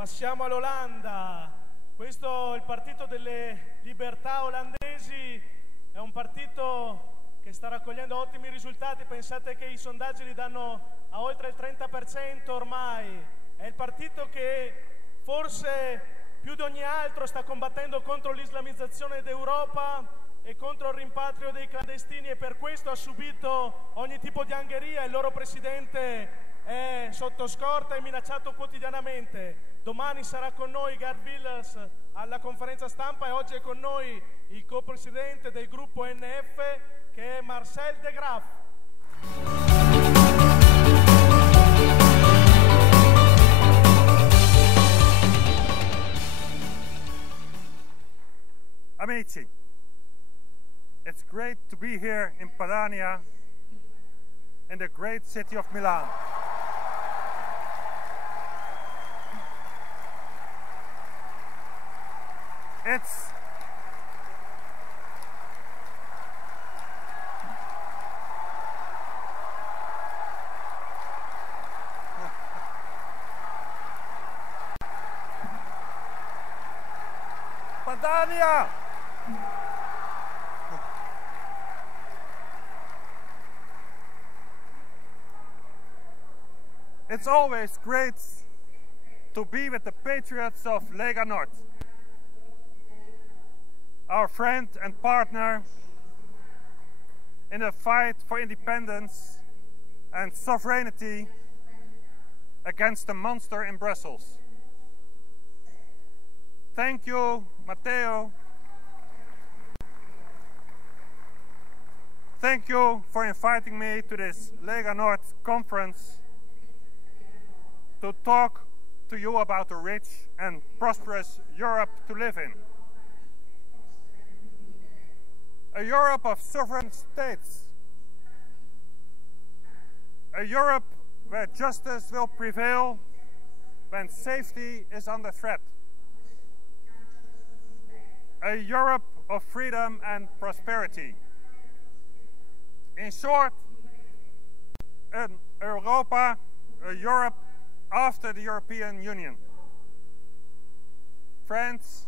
Passiamo all'Olanda. Questo è il partito delle libertà olandesi, è un partito che sta raccogliendo ottimi risultati. Pensate che i sondaggi li danno a oltre il 30% ormai. È il partito che forse più di ogni altro sta combattendo contro l'islamizzazione d'Europa e contro il rimpatrio dei clandestini, e per questo ha subito ogni tipo di angheria. Il loro presidente è sotto scorta e minacciato quotidianamente. Domani sarà con noi Gerd Wilders alla conferenza stampa, e oggi è con noi il co-presidente del gruppo ENF, che è Marcel de Graaf. Amici, it's great to be here in Padania, in the great city of Milan. It's Padania! It's always great to be with the patriots of Lega Nord, our friend and partner in the fight for independence and sovereignty against the monster in Brussels. Thank you, Matteo. Thank you for inviting me to this Lega Nord conference to talk to you about a rich and prosperous Europe to live in. A Europe of sovereign states. A Europe where justice will prevail when safety is under threat. A Europe of freedom and prosperity. In short, an Europa, a Europe after the European Union. Friends,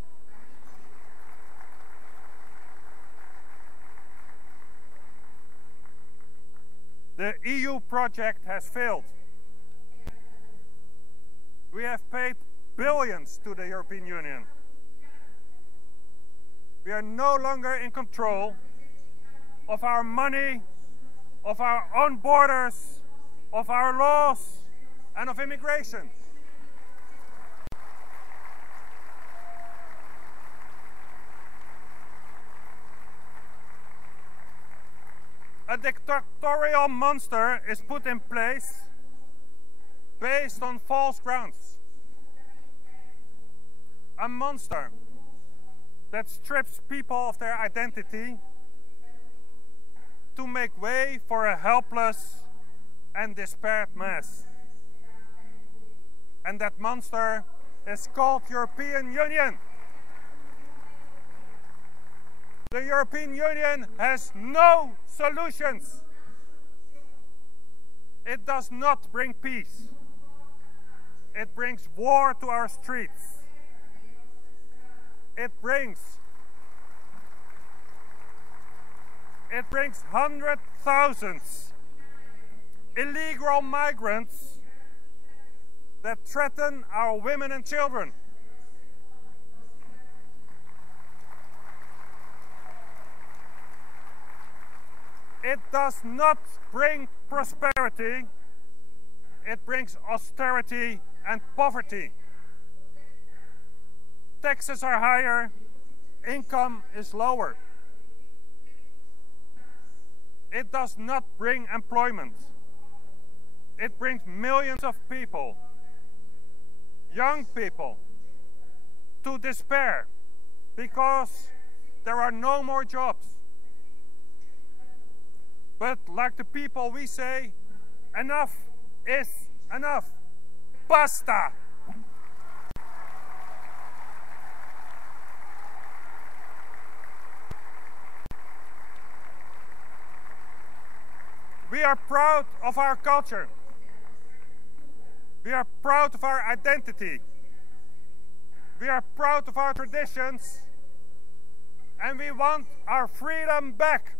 the EU project has failed. We have paid billions to the European Union. We are no longer in control of our money, of our own borders, of our laws, and of immigration. A dictatorial monster is put in place based on false grounds. A monster that strips people of their identity to make way for a helpless and despaired mass. And that monster is called European Union. The European Union has no solutions. It does not bring peace. It brings war to our streets. It brings hundreds of thousands illegal migrants that threaten our women and children. It does not bring prosperity, it brings austerity and poverty. Taxes are higher, income is lower. It does not bring employment. It brings millions of people, young people, to despair because there are no more jobs. But like the people, we say, enough is enough. Basta! We are proud of our culture. We are proud of our identity. we are proud of our traditions, and we want our freedom back.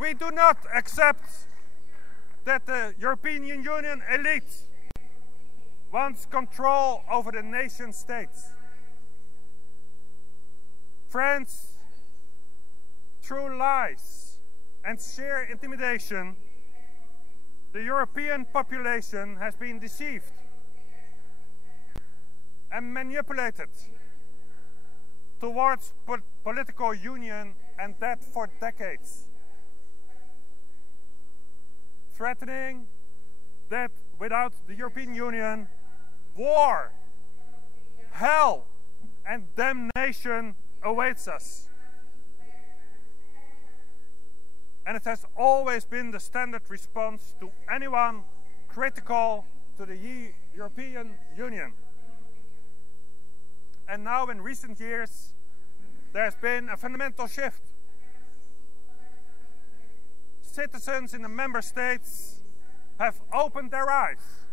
We do not accept that the European Union elite wants control over the nation states. Friends, through lies and sheer intimidation, the European population has been deceived and manipulated towards political union, and that for decades. Threatening that without the European Union, war, hell, and damnation awaits us. And it has always been the standard response to anyone critical to the European Union. And now in recent years, there has been a fundamental shift. Citizens in the member states have opened their eyes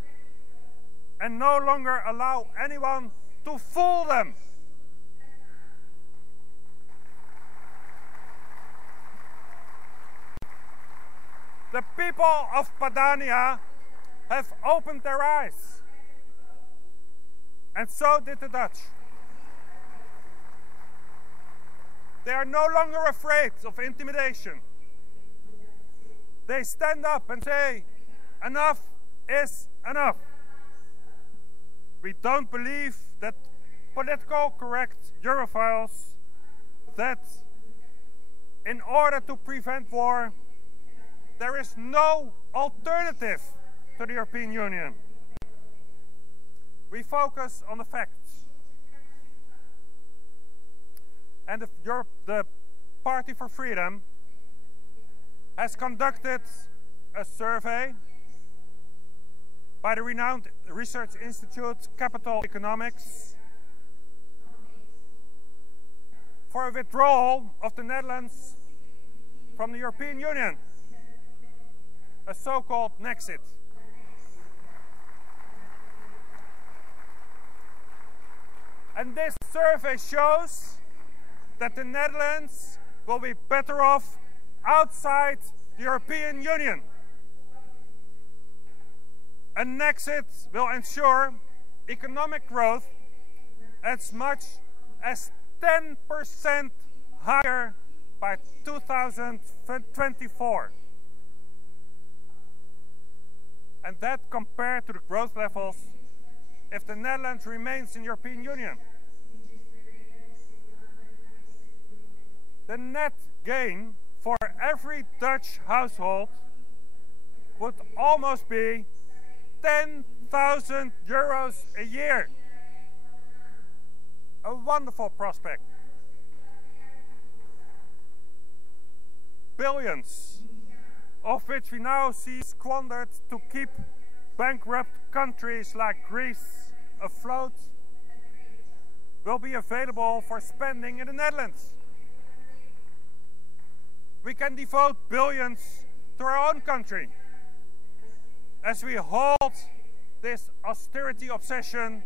and no longer allow anyone to fool them. The people of Padania have opened their eyes, and so did the Dutch. They are no longer afraid of intimidation. They stand up and say, enough is enough. We don't believe that political correct Europhiles that in order to prevent war, there is no alternative to the European Union. We focus on the facts. And the Party for Freedom has conducted a survey by the renowned research institute Capital Economics for a withdrawal of the Netherlands from the European Union, a so-called Nexit. And this survey shows that the Netherlands will be better off outside the European Union. A Nexit will ensure economic growth as much as 10% higher by 2024. And that compared to the growth levels if the Netherlands remains in the European Union. The net gain for every Dutch household would almost be 10,000 euros a year. A wonderful prospect. Billions, of which we now see squandered to keep bankrupt countries like Greece afloat, will be available for spending in the Netherlands. We can devote billions to our own country as we halt this austerity obsession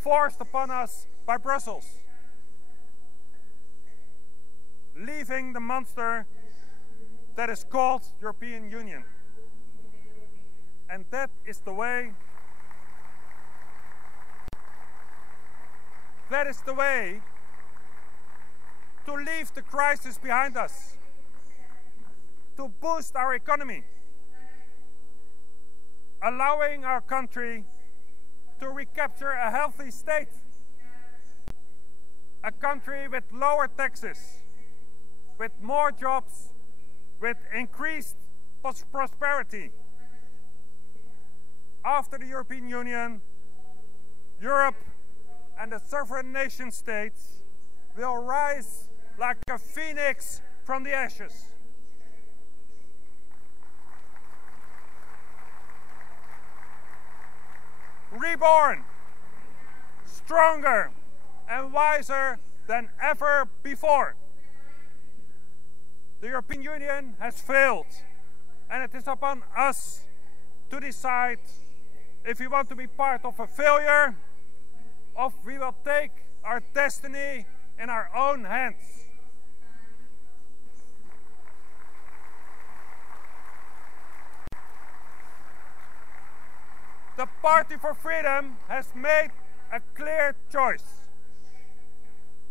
forced upon us by Brussels, leaving the monster that is called European Union. And that is the way to leave the crisis behind us, to boost our economy, allowing our country to recapture a healthy state, a country with lower taxes, with more jobs, with increased prosperity. After the European Union, Europe and the sovereign nation states will rise like a phoenix from the ashes. Reborn, stronger and wiser than ever before. The European Union has failed And it is upon us to decide if we want to be part of a failure, or if we will take our destiny in our own hands. The Party for Freedom has made a clear choice.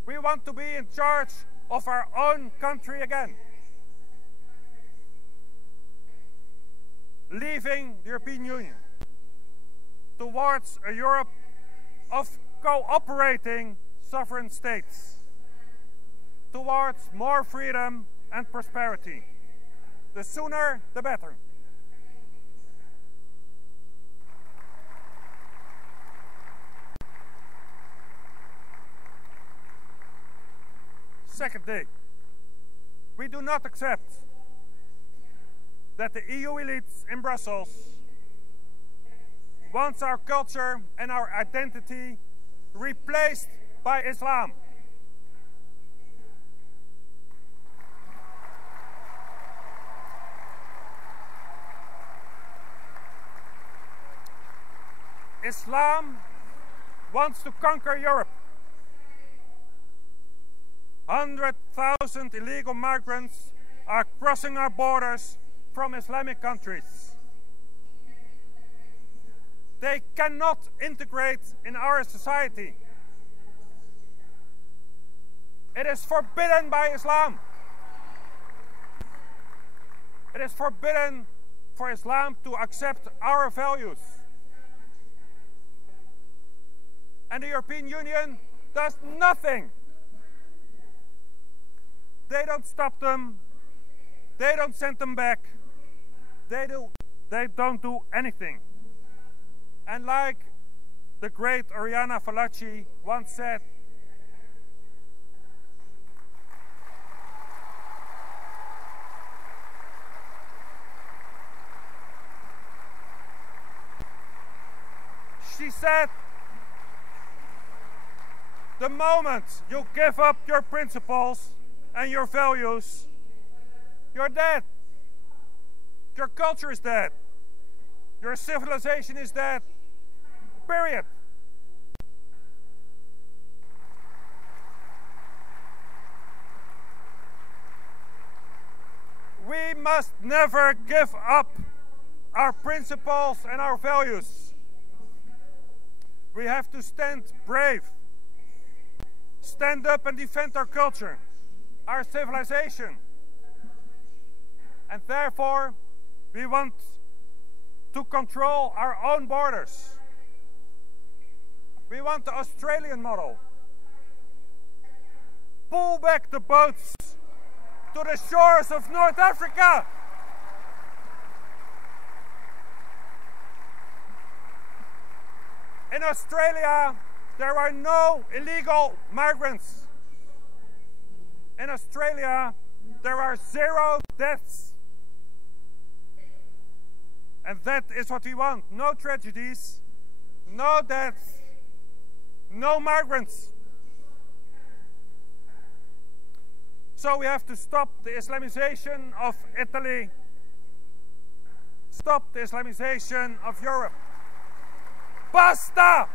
We want to be in charge of our own country again. Leaving the European Union towards a Europe of cooperating sovereign states, towards more freedom and prosperity. The sooner, the better. Secondly, we do not accept that the EU elites in Brussels wants our culture and our identity replaced by Islam. Islam wants to conquer Europe. 100,000 illegal migrants are crossing our borders from Islamic countries. They cannot integrate in our society. It is forbidden by Islam. It is forbidden for Islam to accept our values. And the European Union does nothing. They don't stop them. They don't send them back. They don't do anything. And like the great Oriana Fallaci once said, she said, the moment you give up your principles and your values, you're dead. Your culture is dead. Your civilization is dead. Period. We must never give up our principles and our values. We have to stand brave. Stand up and defend our culture, our civilization. And therefore, we want to control our own borders. We want the Australian model. Pull back the boats to the shores of North Africa. In Australia, there are no illegal migrants. In Australia, there are 0 deaths. And that is what we want. No tragedies, no deaths, no migrants. So we have to stop the Islamization of Italy, stop the Islamization of Europe. Basta!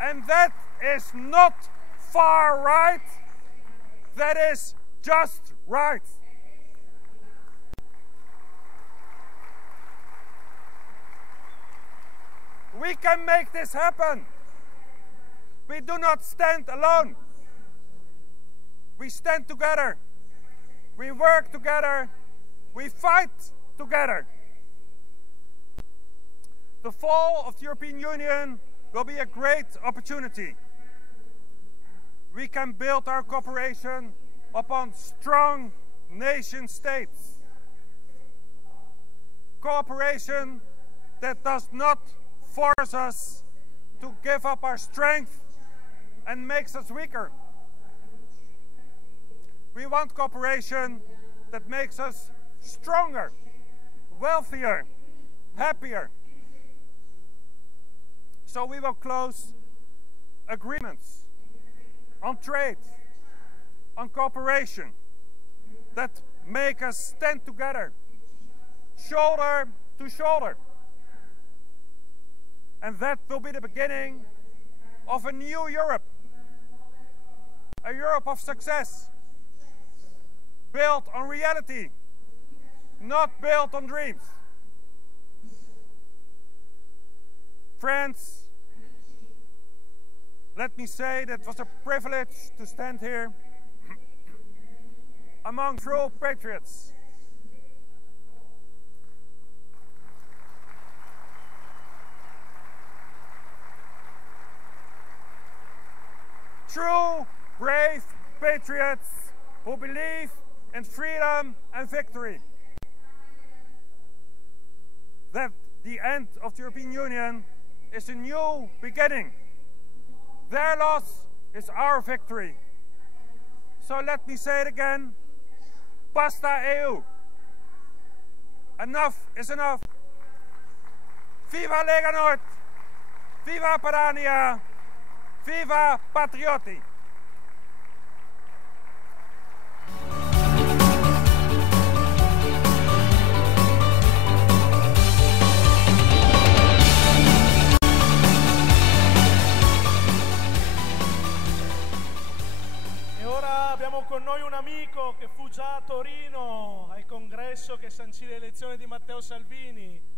And that is not far right, that is just right. We can make this happen. We do not stand alone. We stand together. We work together. We fight together. The fall of the European Union will be a great opportunity. We can build our cooperation upon strong nation states. Cooperation that does not force us to give up our strength and makes us weaker. We want cooperation that makes us stronger, wealthier, happier. So we will close agreements on trade, on cooperation that make us stand together, shoulder to shoulder. And that will be the beginning of a new Europe. A Europe of success, built on reality, not built on dreams. Friends, let me say that it was a privilege to stand here among true patriots. True, brave patriots who believe in freedom and victory. That the end of the European Union is a new beginning. Their loss is our victory. So let me say it again. Basta EU. Enough is enough. Viva Lega Nord. Viva Padania. Viva Patrioti. E ora abbiamo con noi un amico che fu già a Torino al congresso che sancì l'elezione di Matteo Salvini.